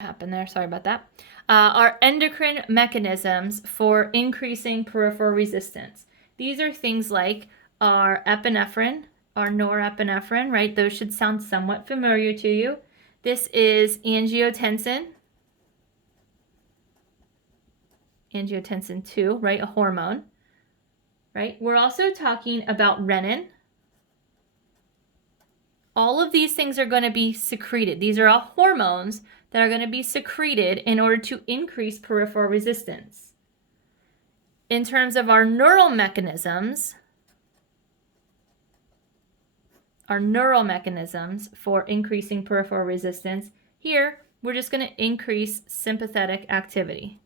happened there? Sorry about that. Are endocrine mechanisms for increasing peripheral resistance. These are things like our epinephrine, our norepinephrine, right? Those should sound somewhat familiar to you. This is angiotensin. Angiotensin 2, right? A hormone, right? We're also talking about renin. All of these things are going to be secreted. These are all hormones that are going to be secreted in order to increase peripheral resistance. In terms of our neural mechanisms for increasing peripheral resistance, here we're just going to increase sympathetic activity,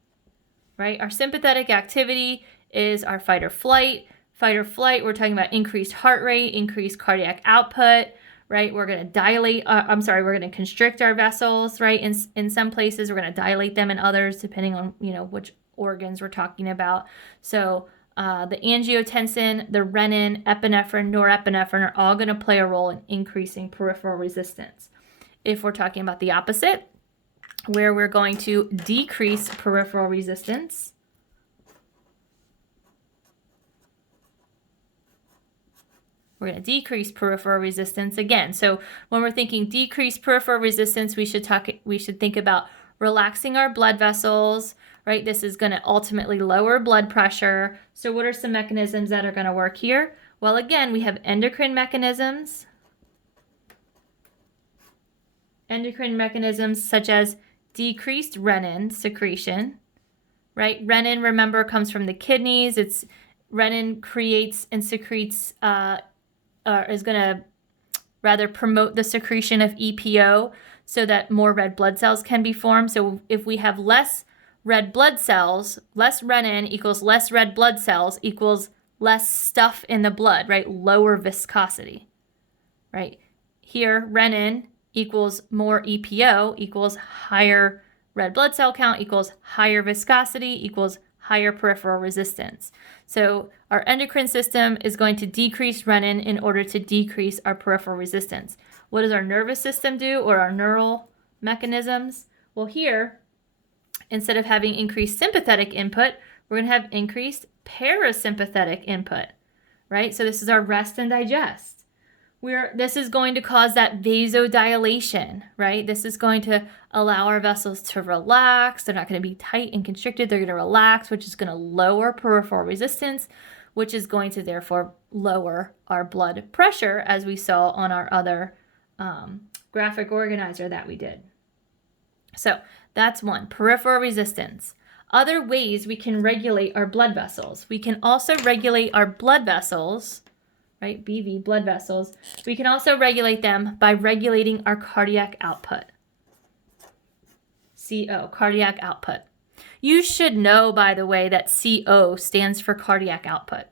right? Our sympathetic activity is our fight or flight. Fight or flight, we're talking about increased heart rate, increased cardiac output, right? We're going to we're going to constrict our vessels, right? In some places, we're going to dilate them, in others, depending on, which organs we're talking about. So the angiotensin, the renin, epinephrine, norepinephrine are all going to play a role in increasing peripheral resistance. If we're talking about the opposite, where we're going to decrease peripheral resistance, we're going to decrease peripheral resistance again. So when we're thinking decrease peripheral resistance, we should think about relaxing our blood vessels, right? This is going to ultimately lower blood pressure. So what are some mechanisms that are going to work here? Well, again, we have endocrine mechanisms. Endocrine mechanisms such as decreased renin secretion, right? Renin, remember, comes from the kidneys. Renin creates and secretes, is going to rather promote the secretion of EPO so that more red blood cells can be formed. So if we have less red blood cells, less renin equals less red blood cells equals less stuff in the blood, right? Lower viscosity, right? Here, renin equals more EPO equals higher red blood cell count equals higher viscosity equals higher peripheral resistance. So our endocrine system is going to decrease renin in order to decrease our peripheral resistance. What does our nervous system do, or our neural mechanisms? Well, here, instead of having increased sympathetic input, we're going to have increased parasympathetic input, right? So this is our rest and digest. This is going to cause that vasodilation, right? This is going to allow our vessels to relax. They're not going to be tight and constricted. They're going to relax, which is going to lower peripheral resistance, which is going to therefore lower our blood pressure, as we saw on our other graphic organizer that we did. So that's one, peripheral resistance. Other ways we can regulate our blood vessels. We can also regulate our blood vessels, right? BV, blood vessels. We can also regulate them by regulating our cardiac output. CO, cardiac output. You should know, by the way, that CO stands for cardiac output.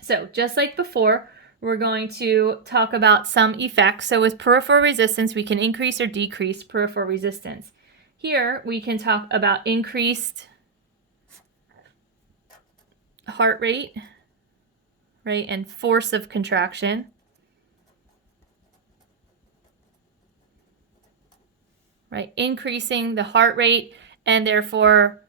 So just like before, we're going to talk about some effects. So with peripheral resistance, we can increase or decrease peripheral resistance. Here, we can talk about increased heart rate, right, and force of contraction. Right, increasing the heart rate and therefore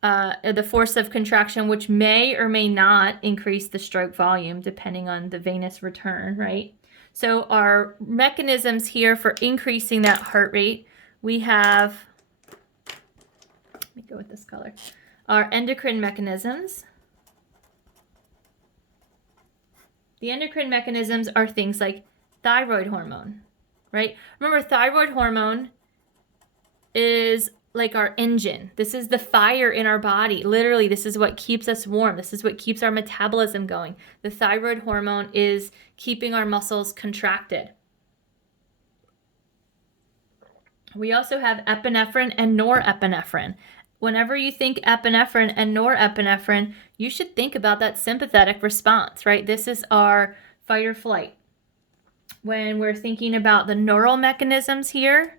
the force of contraction, which may or may not increase the stroke volume depending on the venous return, right? So our mechanisms here for increasing that heart rate, we have, let me go with this color, our endocrine mechanisms. The endocrine mechanisms are things like thyroid hormone, right? Remember, thyroid hormone is like our engine. This is the fire in our body. Literally, this is what keeps us warm. This is what keeps our metabolism going. The thyroid hormone is keeping our muscles contracted. We also have epinephrine and norepinephrine. Whenever you think epinephrine and norepinephrine, you should think about that sympathetic response, right? This is our fight or flight. When we're thinking about the neural mechanisms here,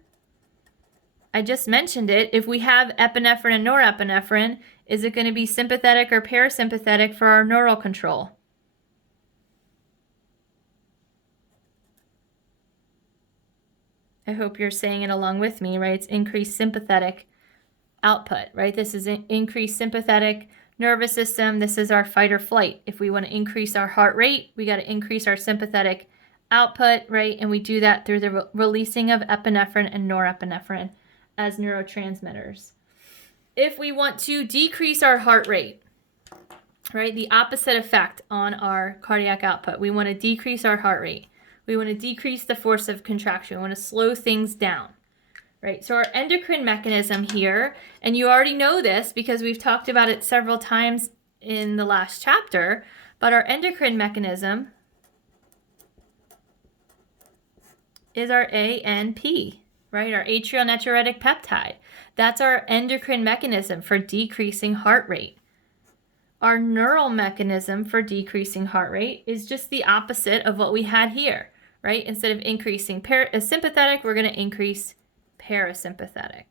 I just mentioned it. If we have epinephrine and norepinephrine, is it going to be sympathetic or parasympathetic for our neural control? I hope you're saying it along with me, right? It's increased sympathetic output, right? This is increased sympathetic nervous system. This is our fight or flight. If we want to increase our heart rate, we got to increase our sympathetic output, right? And we do that through the releasing of epinephrine and norepinephrine as neurotransmitters. If we want to decrease our heart rate, right, the opposite effect on our cardiac output, we want to decrease our heart rate. We want to decrease the force of contraction. We want to slow things down, right? So our endocrine mechanism here, and you already know this because we've talked about it several times in the last chapter, but our endocrine mechanism is our ANP, right? Our atrial natriuretic peptide. That's our endocrine mechanism for decreasing heart rate. Our neural mechanism for decreasing heart rate is just the opposite of what we had here, right? Instead of increasing sympathetic, we're going to increase parasympathetic.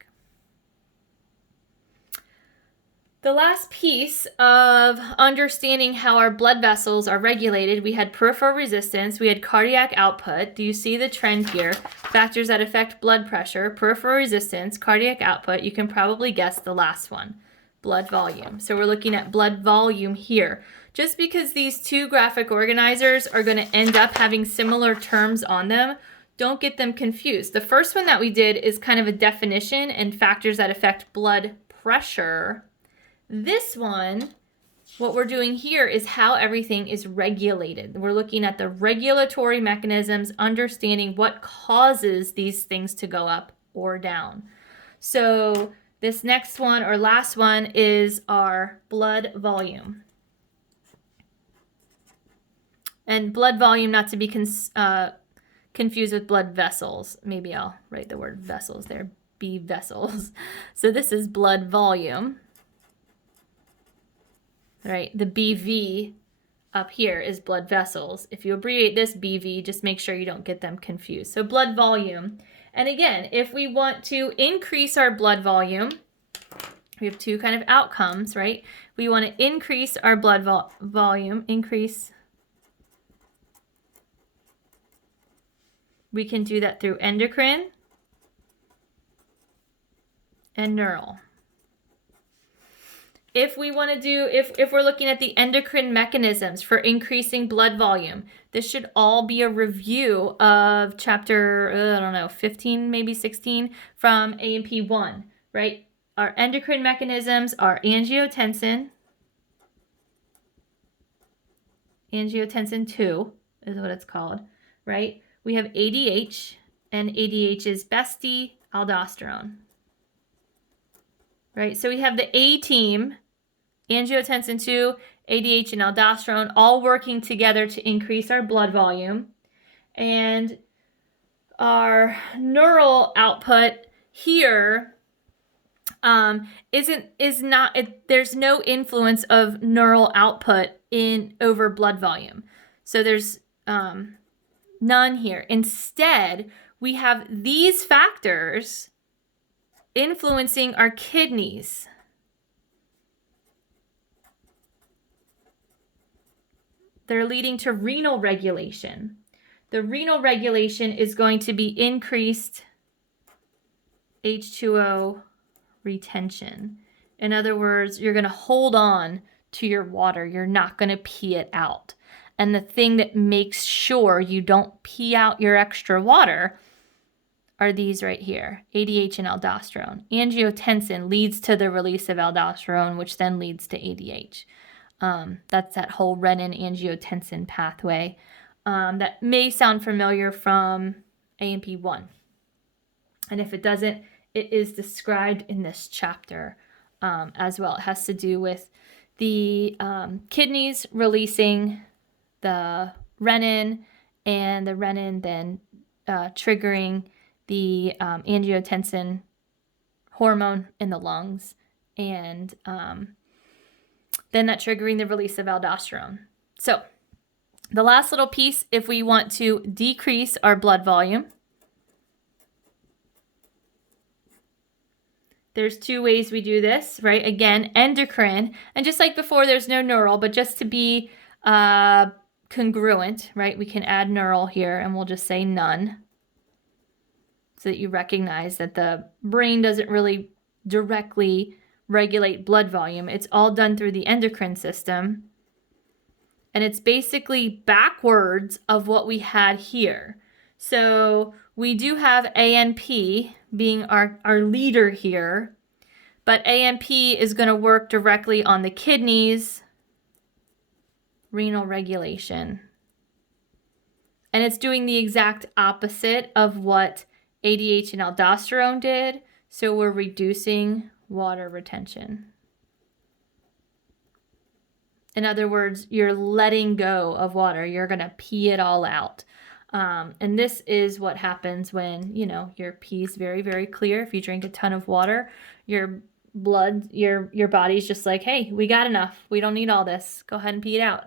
The last piece of understanding how our blood vessels are regulated, we had peripheral resistance, we had cardiac output. Do you see the trend here? Factors that affect blood pressure, peripheral resistance, cardiac output. You can probably guess the last one, blood volume. So we're looking at blood volume here. Just because these two graphic organizers are going to end up having similar terms on them, don't get them confused. The first one that we did is kind of a definition and factors that affect blood pressure. This one, what we're doing here is how everything is regulated. We're looking at the regulatory mechanisms, understanding what causes these things to go up or down. So this next one or last one is our blood volume. And blood volume, not to be confused with blood vessels. Maybe I'll write the word vessels there, B vessels. So this is blood volume. Right, the BV up here is blood vessels. If you abbreviate this BV, just make sure you don't get them confused. So blood volume. And again, if we want to increase our blood volume, we have two kind of outcomes, right? We want to increase our blood volume, we can do that through endocrine and neural. If we want to do, if we're looking at the endocrine mechanisms for increasing blood volume, this should all be a review of chapter, I don't know, 15, maybe 16 from A&P 1, right? Our endocrine mechanisms are angiotensin 2 is what it's called, right? We have ADH, and ADH is bestie, aldosterone. Right, so we have the A team, angiotensin 2, ADH, and aldosterone, all working together to increase our blood volume. And our neural output here there's no influence of neural output over blood volume. So there's none here. Instead, we have these factors influencing our kidneys. They're leading to renal regulation. The renal regulation is going to be increased H2O retention. In other words, you're going to hold on to your water. You're not going to pee it out. And the thing that makes sure you don't pee out your extra water are these right here, ADH and aldosterone. Angiotensin leads to the release of aldosterone, which then leads to ADH. That's that whole renin-angiotensin pathway that may sound familiar from A&P 1. And if it doesn't, it is described in this chapter as well. It has to do with the kidneys releasing the renin, and the renin then triggering the angiotensin hormone in the lungs, and then that triggering the release of aldosterone. So the last little piece, if we want to decrease our blood volume, there's two ways we do this, right? Again, endocrine, and just like before, there's no neural, but just to be congruent, right? We can add neural here, and we'll just say none. so that you recognize that the brain doesn't really directly regulate blood volume. It's all done through the endocrine system. And it's basically backwards of what we had here. So we do have ANP being our leader here, but ANP is going to work directly on the kidneys, renal regulation. And it's doing the exact opposite of what ADH and aldosterone did. So we're reducing water retention. In other words, you're letting go of water. You're going to pee it all out. And this is what happens when, your pee is very, very clear. If you drink a ton of water, your blood, your body's just like, hey, we got enough. We don't need all this. Go ahead and pee it out.